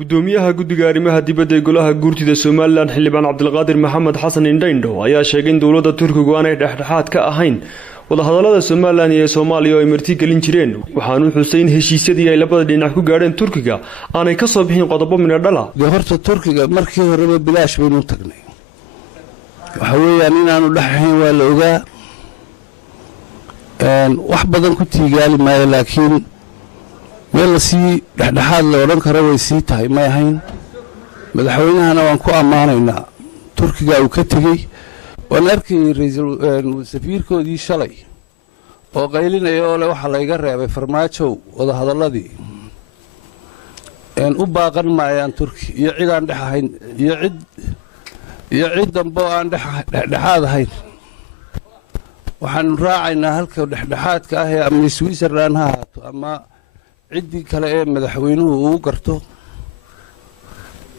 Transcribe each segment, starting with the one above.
gudoomiyaha guddiga arrimaha dibadda ee golaha guurtida Soomaaliland xildhibaan Cabdulqaadir Maxamed Xasan Indhaindho ayaa sheegay in dowladda Turkigu aanay dhexdhexaad ka ahayn wadahadallada Soomaaliland iyo Soomaaliya oo ay marti gelin jireen waxaanu xusay in heshiisyadii ay labada dhinac ku gaadheen Turkiga aanay ka soo bixin qodobo min dhala horta Turkiga markii hore bilaash baynu tagnay waxa weeyaan inaanu dhaxayn waa la ogaa wax badan ku tiigaali maayo laakiin meel si dhexdhexaad loo oran karo way sii tahay ma ahayn madaxweynahana waan ku amaanaynaa Turkiga uu ka tagay waan arkay ra'iisul safiirkoodii shalay oo qaylinaya oo waxa la iga reebay farmaajo wada hadaladii u baaqan maayaan Turki iyo cid aan dhaxayn iyo cid dambe aan dhexdhexaad ahayn waxaan raacaynaa halka dhexdhexaadka ah ee amni Switzerland ha haato ama ciddii kale ee madaxweynuhu uu garto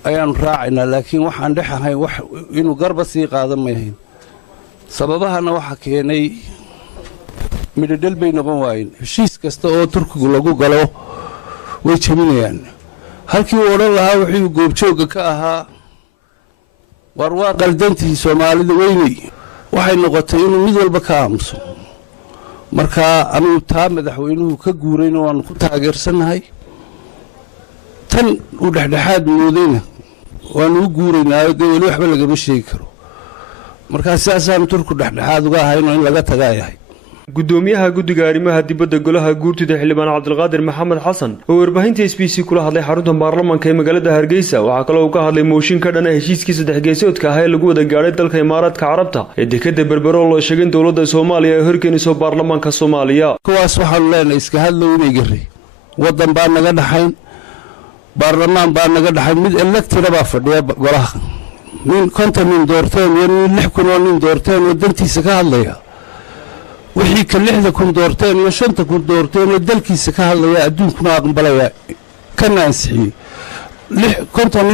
ayaan raacaynaa laakiin waxaan dhaxahay wax inuu garba sii qaadan maayn sababahana waxa keenay midhadhal bay noqon waayeen heshiis kasta oo Turkigu lagu galo way jabinayaan halkii uu oran lahaa wuxuu goobjooga ka ahaa war waa qaldantii Soomaalida weynay waxay noqotay inuu mid walba ka aamuso marka anigu taa madaxweynuhu ka guurayna waan ku taageersanahay tan u dhexdhexaad moodayna waan u guuraynaa weli waxba laga sheegi karo marka siyaasaan Turku dhexdhexaad uga ahayno in laga tagaayahay gudoomiyaha guddiga arrimaha dibadda golaha guurtida xildhibaan Cabdulqaadir Maxamed Xasan oo warbaahinta SBC kula hadlay xarunta baarlamaanka ee magaalada Hargeysa waxa kale oo uu ka hadlay mooshin ka dhan ah heshiiskii saddex geesoodka ah ee lagu wada gaaray dalka Imaaraadka Carabta ee dekedda Berbero loo sheegay in dowladda Soomaaliya ay horkeenayso baarlamaanka Soomaaliya kuwaas waxaan leenahay iska hadlow inay garay wadan baa naga dhaxayn baarlamaan baa naga dhaxayn mid elected baa fadhiya golaha nin konton nin doorteen iyo 6,000 nin doorteen oo dantiisa ka hadlaya wixii ka 6,000 doorteen iyo 5,000 doorteen oo dalkiisa ka hadlaya adduunkuna aqbalaya kana ansixiyay konton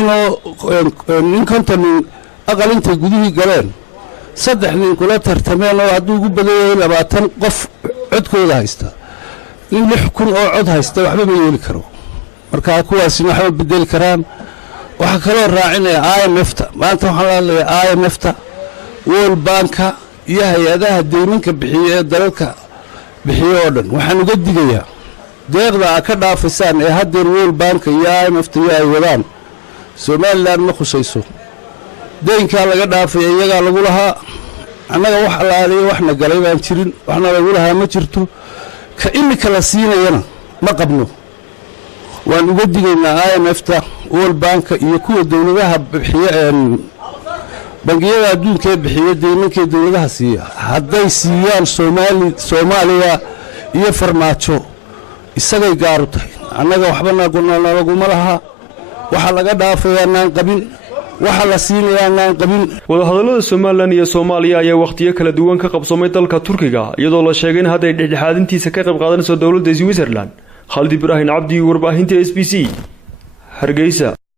nin aqalinta gudihii galeen saddex nin kula tartameen oo hadduu ugu badayay 20 qof codkooda haysta in 6,000 oo cod haysta waxba ma yeeli karo marka kuwaasina waxba bedel karaan waxa kale oo raacinaya IMF-ta maanta waxaan la leeyahay IMF-ta World Bank iyo hay'adaha deymanka bixiya ee dalalka bixiya oo dhan waxaan uga digayaa deeqda ka dhaafaysan ee hadda World Bank iyo IMF-ta ay wadaan Soomaaliland ma khusayso deynka laga dhaafay iyaga lagu lahaa annaga wax alaaliyo waxna galay baan jirin waxna lagu lahaa ma jirto ka imika la siinayna ma qabno waan uga digaynaa IMF-ta World Bank iyo kuwa dawladaha bixiya bangiyada adduunka ee bixiya deymanka dawladaha siiya hadday siiyaan Soomaaliya iyo farmaajo isagay gaar u tahay annaga waxba naguma laha waxa laga dhaafayaa qabin waxa la siinayaa qabin wadahadallada Soomaaliland iyo Soomaaliya ayaa waqtiyo kala duwan ka qabsoomay dalka Turkiga iyadoo la sheegay in hadday dhexdhexaadintiisa ka qayb qaadanayso dowladda Switzerland Khalid Ibrahim Abdi warbaahinta SBC Hargeysa